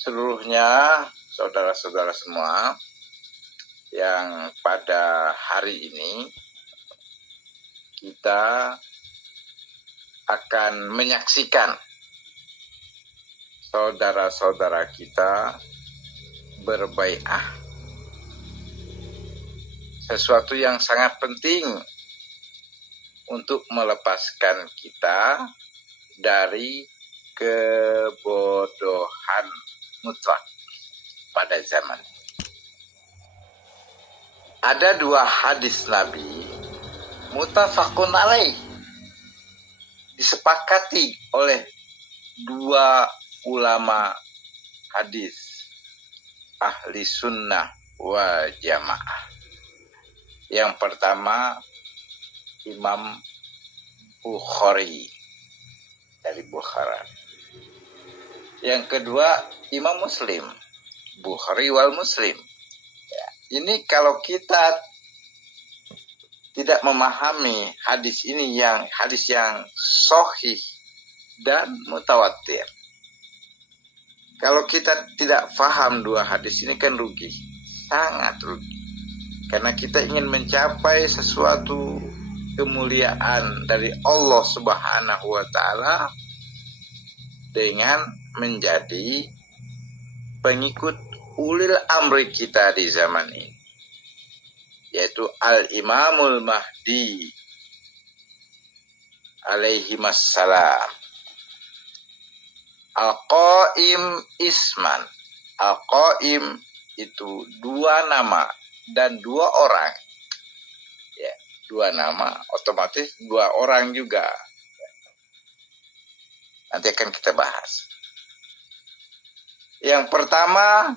seluruhnya, saudara-saudara semua, yang pada hari ini kita akan menyaksikan saudara-saudara kita berbai'ah. Sesuatu yang sangat penting untuk melepaskan kita dari kebodohan mutlak pada zaman. Ada dua hadis Nabi muttafaqun alaih, disepakati oleh dua ulama hadis ahli sunnah wa jamaah. Yang pertama Imam Bukhari dari Bukhara. Yang kedua Imam Muslim, Bukhari wal Muslim. Ya, ini kalau kita tidak memahami hadis ini, yang hadis yang sahih dan mutawatir. Kalau kita tidak paham dua hadis ini kan rugi, sangat rugi. Karena kita ingin mencapai sesuatu kemuliaan dari Allah Subhanahu wa taala dengan menjadi pengikut ulil amri kita di zaman ini, yaitu Al-Imamul Mahdi alaihimassalam, Al-Qaim Isman. Al-Qaim itu dua nama dan dua orang. Ya, dua nama otomatis dua orang juga. Nanti akan kita bahas. Yang pertama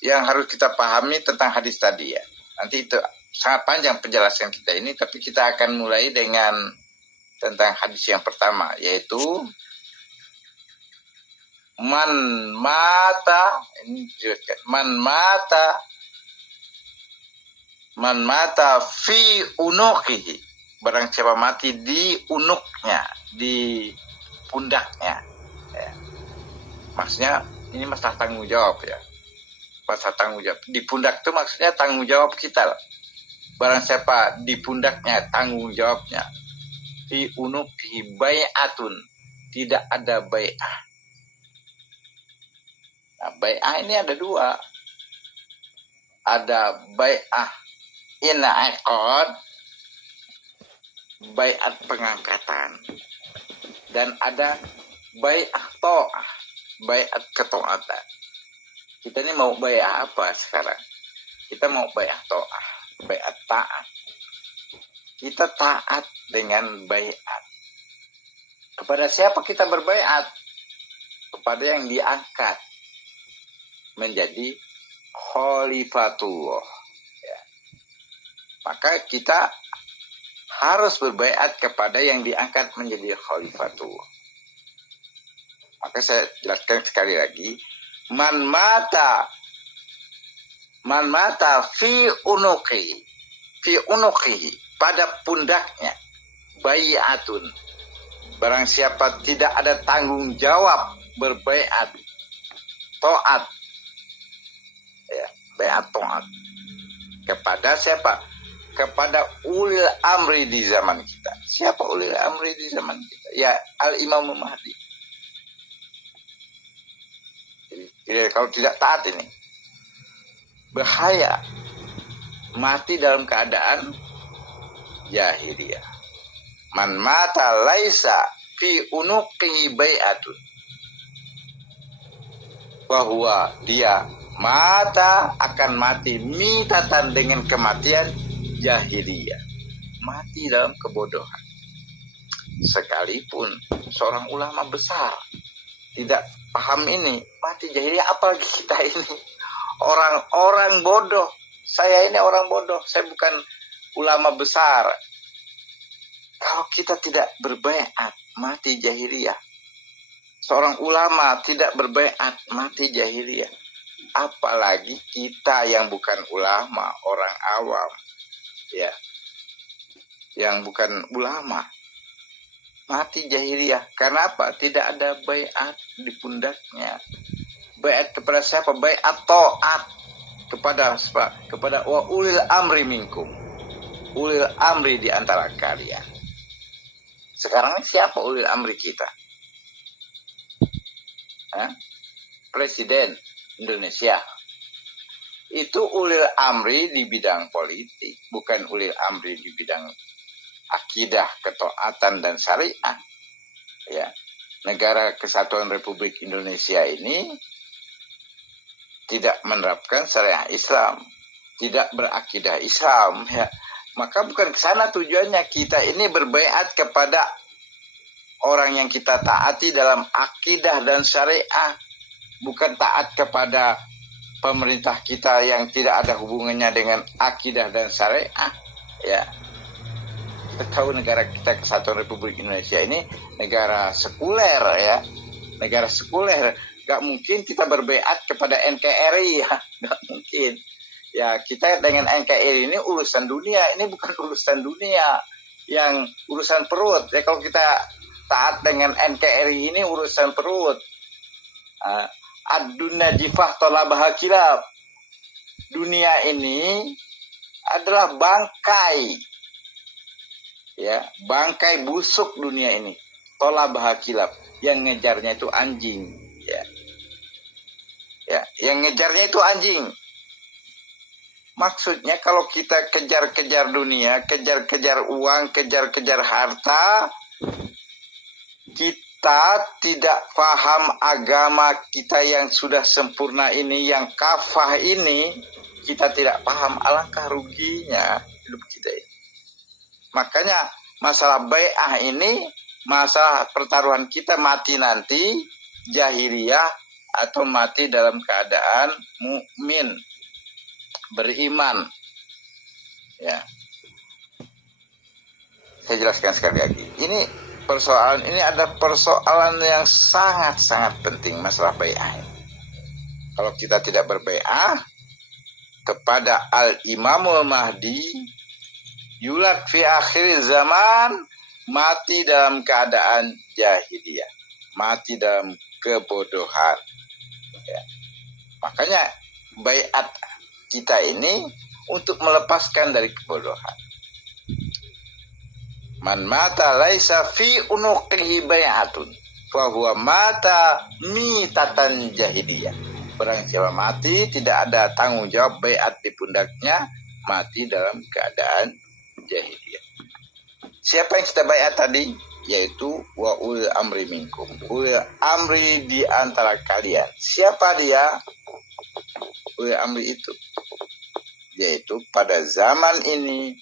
yang harus kita pahami tentang hadis tadi ya. Nanti itu sangat panjang penjelasan kita ini, tapi kita akan mulai dengan tentang hadis yang pertama, yaitu man mata fi unuqihi, barang siapa mati di unuknya, di pundaknya ya. Maksudnya ini masalah tanggung jawab ya, masalah tanggung jawab. Di pundak itu maksudnya tanggung jawab kita lah. Barang siapa di pundaknya tanggung jawabnya, fi unuqihi bai'atun, tidak ada bai'ah. Nah, bai'ah ini ada dua. Ada bai'ah in'aqad, bai'at pengangkatan, dan ada bai'ah ta'ah, bai'at ketaatan. Kita ini mau bai'ah apa sekarang? Kita mau bai'ah ta'ah, bai'at taat. Kita taat dengan bai'at. Kepada siapa kita berbai'at? Kepada yang diangkat menjadi khalifatullah ya. Maka kita harus berbai'at kepada yang diangkat menjadi khalifatullah. Maka saya jelaskan sekali lagi, man mata fi unuqihi, pada pundaknya, bai'atun, barang siapa tidak ada tanggung jawab berbai'at taat ya, bai'at taat kepada siapa? Kepada ulil amri di zaman kita. Siapa ulil amri di zaman kita? Ya, Al-Imam Mahdi. Jadi, kalau tidak taat ini bahaya, mati dalam keadaan jahiliyah. Man mata laisa fi unuqihi bai'atun, bahwa dia mata akan mati mitatan dengan kematian jahiliyah, mati dalam kebodohan. Sekalipun seorang ulama besar tidak paham ini, mati jahiliyah, apalagi kita ini orang-orang bodoh. Saya ini orang bodoh, saya bukan ulama besar. Kalau kita tidak berbaiat, mati jahiliyah. Seorang ulama tidak berbaiat, mati jahiliyah. Apalagi kita yang bukan ulama, orang awam ya, yang bukan ulama, mati jahiliyah. Karena apa? Tidak ada baiat di pundaknya. Baiat kepada siapa? Baiat taat kepada wa ulil amri minkum. Ulil amri di antara kalian. Sekarang ini siapa ulil amri kita? Presiden Indonesia. Itu ulil amri di bidang politik, bukan ulil amri di bidang akidah, ketaatan dan syariat. Ya. Negara Kesatuan Republik Indonesia ini tidak menerapkan syariat Islam, tidak berakidah Islam, ya. Maka bukan ke sana tujuannya. Kita ini berbaiat kepada orang yang kita taati dalam akidah dan syariah, bukan taat kepada pemerintah kita yang tidak ada hubungannya dengan akidah dan syariah. Ya, kita tahu negara kita Kesatuan Republik Indonesia ini negara sekuler, ya, negara sekuler. Gak mungkin kita berbaiat kepada NKRI, ya, gak mungkin. Ya, kita dengan NKRI ini urusan dunia, ini bukan urusan dunia yang urusan perut. Ya, kalau kita taat dengan NKRI ini urusan perut. Ad-dunya jifah tolabah kilab. Dunia ini adalah bangkai, ya, bangkai busuk dunia ini. Tolabah kilab, yang ngejarnya itu anjing, ya. Ya, yang ngejarnya itu anjing. Maksudnya kalau kita kejar-kejar dunia, kejar-kejar uang, kejar-kejar harta, kita tidak paham agama kita yang sudah sempurna ini, yang kafah ini, kita tidak paham, alangkah ruginya hidup kita ini. Makanya masalah bai'ah ini, masalah pertaruhan kita mati nanti, jahiliyah atau mati dalam keadaan mukmin, beriman. Ya. Saya jelaskan sekali lagi. Persoalan ini ada persoalan yang sangat-sangat penting, masalah bai'ah. Kalau kita tidak berbai'ah kepada Al-Imamul Mahdi, yulad fi akhir zaman, mati dalam keadaan jahiliyah, mati dalam kebodohan. Ya. Makanya bai'at kita ini untuk melepaskan dari kebodohan. Man mata laisa fi unuqihi bai'atun fa huwa mata mitatan jahiliyah. Barang siapa mati tidak ada tanggung jawab bai'at di pundaknya, mati dalam keadaan jahiliyah. Siapa yang kita bai'at tadi? Yaitu wa ulil amri minkum. Ulil amri di antara kalian. Siapa dia? Ulil amri itu. Yaitu pada zaman ini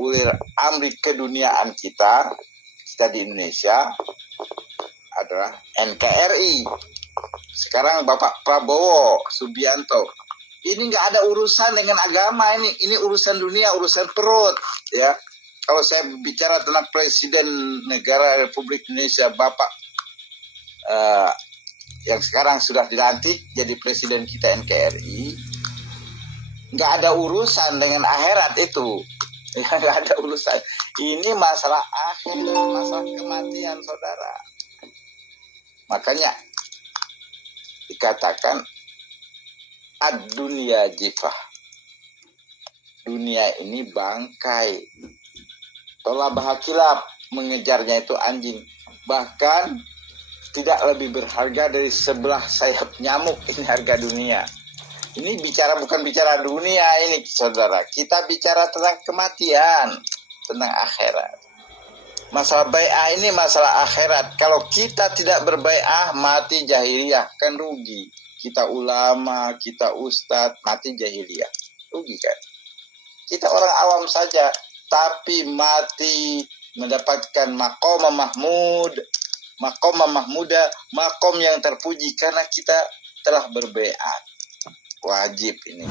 ulil amri keduniaan kita di Indonesia adalah NKRI. Sekarang Bapak Prabowo Subianto. Ini nggak ada urusan dengan agama ini. Ini urusan dunia, urusan perut. Ya, kalau saya bicara tentang Presiden Negara Republik Indonesia, Bapak yang sekarang sudah dilantik jadi Presiden kita NKRI, nggak ada urusan dengan akhirat itu. Ya, nggak ada urusan. Ini masalah akhir, masalah kematian, saudara. Makanya dikatakan ad-dunya jifah. Dunia ini bangkai. Tolabah kilab, mengejarnya itu anjing. Bahkan tidak lebih berharga dari sebelah sayap nyamuk. Ini harga dunia. Ini bukan bicara dunia ini, saudara. Kita bicara tentang kematian, tentang akhirat. Masalah bai'ah ini masalah akhirat. Kalau kita tidak berbai'ah, mati jahiliyah, kan rugi. Kita ulama, kita ustadz, mati jahiliyah, rugi kan? Kita orang awam saja, tapi mati mendapatkan maqam mahmud, maqam mahmuda, maqam yang terpuji karena kita telah berbai'ah. Wajib ini.